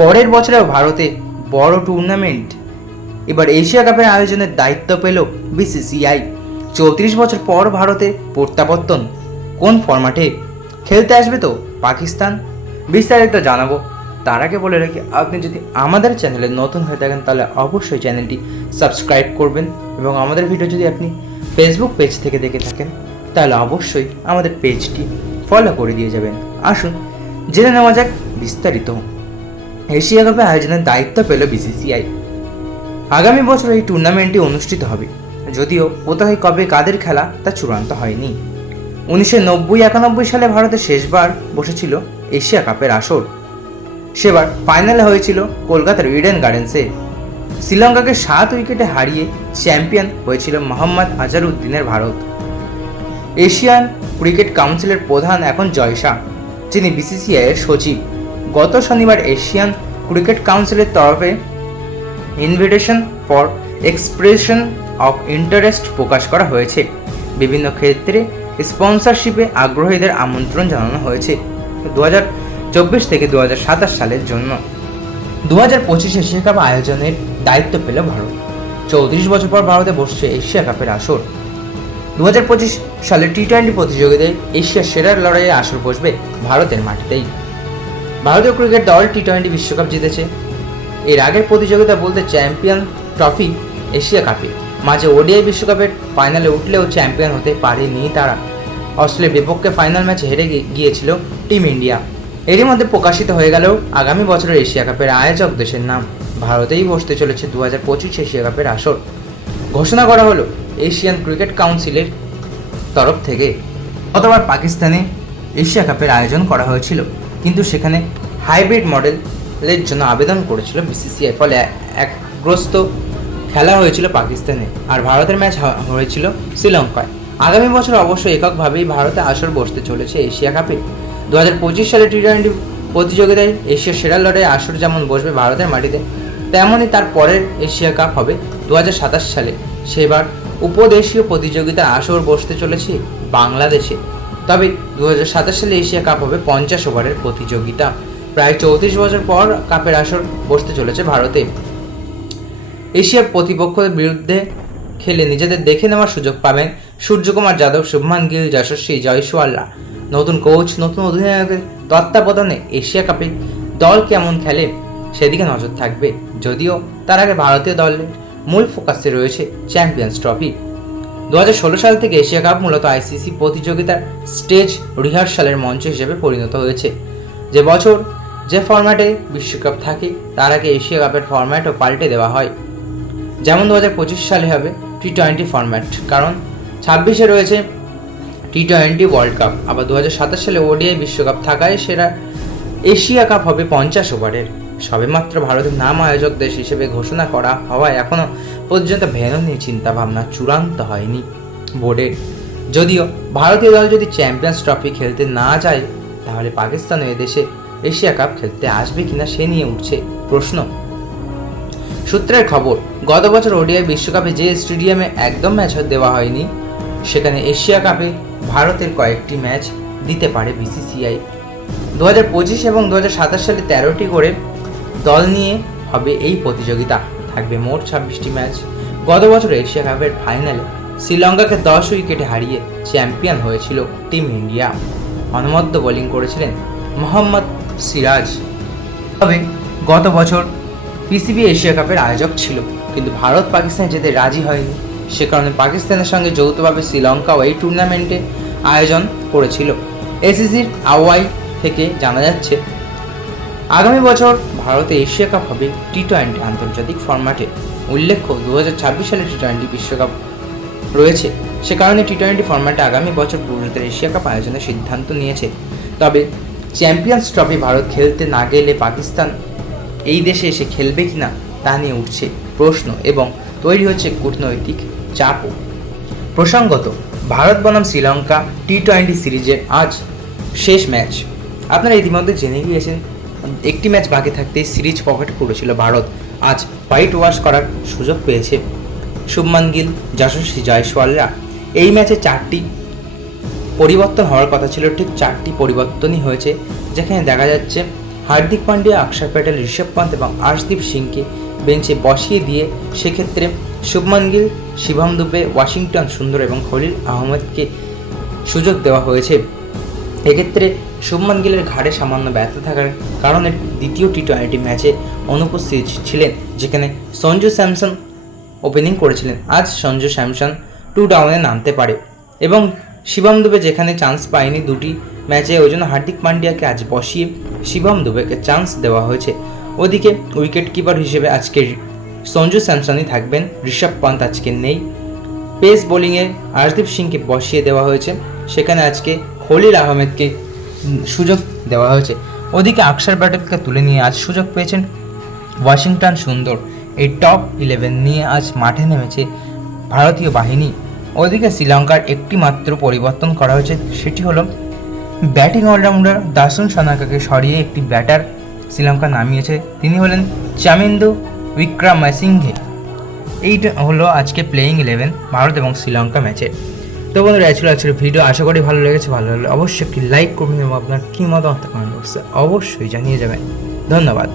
পরের বছরেও ভারতে বড় টুর্নামেন্ট এবার এশিয়া কাপের আয়োজনের দায়িত্ব পেল বিসিসিআই। চৌত্রিশ বছর পর ভারতে প্রত্যাবর্তন। কোন ফরম্যাটে খেলতে আসবে তো পাকিস্তান? বিস্তারিত জানাব। তার আগে বলে রাখি, আপনি যদি আমাদের চ্যানেলে নতুন হয়ে থাকেন, তাহলে অবশ্যই চ্যানেলটি সাবস্ক্রাইব করবেন এবং আমাদের ভিডিও যদি আপনি ফেসবুক পেজ থেকে দেখে থাকেন, তাহলে অবশ্যই আমাদের পেজটি ফলো করে দিয়ে যাবেন। আসুন, জেনে নেওয়া যাক বিস্তারিত। এশিয়া কাপে আয়োজনের দায়িত্ব পেল বিসিসিআই। আগামী বছর এই টুর্নামেন্টটি অনুষ্ঠিত হবে। যদিও কোথায় কবে কাদের খেলা তা চূড়ান্ত হয়নি। উনিশশো নব্বই একানব্বই সালে ভারতে শেষবার বসেছিল এশিয়া কাপের আসর। সেবার ফাইনালে হয়েছিল কলকাতার ইডেন গার্ডেন্সে শ্রীলঙ্কাকে সাত উইকেটে হারিয়ে চ্যাম্পিয়ন হয়েছিল মোহাম্মদ আজারউদ্দিনের ভারত। এশিয়ান ক্রিকেট কাউন্সিলের প্রধান এখন জয় শাহ, যিনি বিসিসিআই এর সচিব। গত শনিবার এশিয়ান ক্রিকেট কাউন্সিলের তরফে invitation for expression of interest প্রকাশ করা হয়েছে। বিভিন্ন ক্ষেত্রে স্পন্সরশিপে আগ্রহীদের আমন্ত্রণ জানানো হয়েছে দু চব্বিশ থেকে দু সালের জন্য। দু হাজার পঁচিশ এশিয়া কাপ আয়োজনের দায়িত্ব পেল ভারত। চৌত্রিশ বছর পর ভারতে বসছে এশিয়া কাপের আসর। দু হাজার পঁচিশ সালে টি টোয়েন্টি প্রতিযোগিতায় এশিয়ার সেরার লড়াইয়ে আসর বসবে ভারতের মাটিতেই। ভারতীয় ক্রিকেট দল টি টোয়েন্টি বিশ্বকাপ জিতেছে। এর আগের প্রতিযোগিতা বলতে চ্যাম্পিয়ন ট্রফি এশিয়া কাপে। মাঝে ওডিআই বিশ্বকাপের ফাইনালে উঠলেও চ্যাম্পিয়ন হতে পারেনি তারা। অস্ট্রেলিয়ার বিপক্ষে ফাইনাল ম্যাচে হেরে গিয়েছিল টিম ইন্ডিয়া। এরই মধ্যে প্রকাশিত হয়ে গেল আগামী বছরের এশিয়া কাপের আয়োজক দেশের নাম। ভারতেই বসতে চলেছে দু হাজার পঁচিশ এশিয়া কাপের আসর। ঘোষণা করা হলো এশিয়ান ক্রিকেট কাউন্সিলের তরফ থেকে। গতবার পাকিস্তানে এশিয়া কাপের আয়োজন করা হয়েছিল। কিন্তু সেখানে হাইব্রিড মডেলের জন্য আবেদন করেছিল বিসিসিআই ফলে একগ্রস্ত খেলা হয়েছিল পাকিস্তানে আর ভারতের ম্যাচ হয়েছিল শ্রীলঙ্কায়। আগামী বছর অবশ্যই এককভাবেই ভারতে আসর বসতে চলেছে এশিয়া কাপে। দু হাজার পঁচিশ সালে টি টোয়েন্টি প্রতিযোগিতায় এশিয়ার সেরা লড়াই আসর যেমন বসবে ভারতের মাটিতে, তেমনই তার পরের এশিয়া কাপ হবে দু হাজার সাতাশ সালে। সেবার উপদেশীয় প্রতিযোগিতার আসর বসতে চলেছে বাংলাদেশে। তবে দু হাজার সাতাশ সালে এশিয়া কাপ হবে পঞ্চাশ ওভারের প্রতিযোগিতা। প্রায় চৌত্রিশ বছর পর কাপের আসর বসতে চলেছে ভারতে। এশিয়ার প্রতিপক্ষের বিরুদ্ধে খেলে নিজেদের দেখে নেওয়ার সুযোগ পাবেন সূর্যকুমার যাদব, শুভমান গিল, যশস্বী জয়সওয়ালরা নতুন কোচ নতুন অধিনায়কের তত্ত্বাবধানে এশিয়া কাপে দল কেমন খেলে সেদিকে নজর থাকবে। যদিও তার আগে ভারতীয় দলের মূল ফোকাসে রয়েছে চ্যাম্পিয়ন্স ট্রফি দু হাজার ষোলো সাল থেকে এশিয়া কাপ মূলত আইসিসি প্রতিযোগিতার স্টেজ রিহার্সালের মঞ্চ হিসেবে পরিণত হয়েছে। যে বছর যে ফরম্যাটে বিশ্বকাপ থাকে, তার আগে এশিয়া কাপের ফরম্যাটও পাল্টে দেওয়া হয়। যেমন দু পঁচিশ সালে হবে টি টোয়েন্টি ফরম্যাট, কারণ ছাব্বিশে রয়েছে টি টোয়েন্টি ওয়ার্ল্ড কাপ। আবার দু হাজার সাতাশ সালে ওডিআই বিশ্বকাপ থাকায় সেরা এশিয়া কাপ হবে পঞ্চাশ ওভারের। সবেমাত্র ভারতের নাম আয়োজক দেশ হিসেবে ঘোষণা করা হওয়ায় এখনও পর্যন্ত ভেন্যু নিয়ে চিন্তাভাবনা চূড়ান্ত হয়নি বোর্ডের যদিও ভারতীয় দল যদি চ্যাম্পিয়ন্স ট্রফি খেলতে না যায়, তাহলে পাকিস্তানও এদেশে এশিয়া কাপ খেলতে আসবে কিনা সে নিয়ে উঠছে প্রশ্ন। সূত্রের খবর, গত বছর ওডিআই বিশ্বকাপে যে স্টেডিয়ামে একদম ম্যাচ দেওয়া হয়নি, সেখানে এশিয়া কাপে ভারতের কয়েকটি ম্যাচ দিতে পারে বিসিসিআই। দু হাজার পঁচিশ এবং দু হাজার সাতাশ সালে তেরোটি করে দল নিয়ে হবে এই প্রতিযোগিতা। থাকবে মোট ছাব্বিশটি ম্যাচ। গত বছর এশিয়া কাপের ফাইনালে শ্রীলঙ্কাকে দশ উইকেটে হারিয়ে চ্যাম্পিয়ন হয়েছিল টিম ইন্ডিয়া। অনমদ্য বোলিং করেছিলেন মোহাম্মদ সিরাজ। তবে গত বছর পিসিবি এশিয়া কাপের আয়োজক ছিল, কিন্তু ভারত পাকিস্তান যেতে রাজি হয়নি। সে কারণে পাকিস্তানের সঙ্গে যৌথভাবে শ্রীলঙ্কাও এই টুর্নামেন্টে আয়োজন করেছিল। এসিসির আওয়াই থেকে জানা যাচ্ছে আগামী বছর ভারতে এশিয়া কাপ হবে টি টোয়েন্টি আন্তর্জাতিক ফরম্যাটে উল্লেখ্য দু হাজার ছাব্বিশ সালে টি টোয়েন্টি বিশ্বকাপ রয়েছে। সে কারণে টি টোয়েন্টি ফরম্যাটে আগামী বছর পুরুষদের এশিয়া কাপ আয়োজনের সিদ্ধান্ত নিয়েছে। তবে চ্যাম্পিয়ন্স ট্রফি ভারত খেলতে না গেলে পাকিস্তান এই দেশে এসে খেলবে কিনা তা নিয়ে উঠছে প্রশ্ন এবং তৈরি হচ্ছে কূটনৈতিক চাপও। প্রসঙ্গত, ভারত বনাম শ্রীলঙ্কা টি টোয়েন্টি সিরিজের আজ শেষ ম্যাচ। আপনারা ইতিমধ্যে জেনে গিয়েছেন একটি ম্যাচ বাকি থাকতেই সিরিজ পকেট করেছিল ভারত। আজ হোয়াইট ওয়াশ করার সুযোগ পেয়েছে শুভমান গিল, যশস্বী জয়সওয়ালরা। এই ম্যাচে চারটি পরিবর্তন হওয়ার কথা ছিল, ঠিক চারটি পরিবর্তনই হয়েছে, যেখানে দেখা যাচ্ছে হার্দিক পান্ডিয়া অক্ষর প্যাটেল, ঋষভ পান্ত এবং আর্শদীপ সিংকে বেঞ্চে বসিয়ে দিয়ে সেক্ষেত্রে শুভমান গিল, শিবম দুবে, ওয়াশিংটন সুন্দর এবং খলিল আহমেদকে সুযোগ দেওয়া হয়েছে। এক্ষেত্রে শুভমান গিলের ঘাড়ে সামান্য ব্যথা থাকার কারণে দ্বিতীয় টি টোয়েন্টি ম্যাচে অনুপস্থিত ছিলেন, যেখানে সঞ্জু স্যামসন ওপেনিং করেছিলেন। আজ সঞ্জু স্যামসন টু ডাউনে নামতে পারে এবং শিবম দুবে যেখানে চান্স পায়নি, দুটি ম্যাচে ওই জন্য হার্দিক পান্ডিয়াকে আজ বসিয়ে শিবম দুবেকে চান্স দেওয়া হয়েছে। ওদিকে উইকেট কিপার হিসেবে আজকে সঞ্জু স্যামসনই থাকবেন, ঋষভ পান্ত আজকে নেই। পেস বোলিংয়ে আর্শদীপ সিংকে বসিয়ে দেওয়া হয়েছে। সেখানে আজকে খলিল আহমেদকে সুযোগ দেওয়া হয়েছে। ওদিকে আকসার ব্যাটেলকে তুলে নিয়ে আজ সুযোগ পেয়েছেন ওয়াশিংটন সুন্দর। এই টপ ইলেভেন নিয়ে আজ মাঠে নেমেছে ভারতীয় বাহিনী। ওদিকে শ্রীলঙ্কার একটি মাত্র পরিবর্তন করা হয়েছে, সেটি হলো ব্যাটিং অলরাউন্ডার দাসুন সানাকাকে সরিয়ে একটি ব্যাটার শ্রীলঙ্কা নামিয়েছে। তিনি হলেন চামিন্দু উইক্রামাসিংঘে। এইটা হলো আজকে প্লেয়িং ইলেভেন ভারত এবং শ্রীলঙ্কা ম্যাচে তো বন্ধুরা, এই ছিল আজকের ভিডিও আশা করি ভালো লেগেছে, ভালো লাগলে অবশ্যই একটি লাইক করবেন এবং আপনার কী মতো মতামত কমেন্ট বক্সে অবশ্যই জানিয়ে যাবেন। ধন্যবাদ।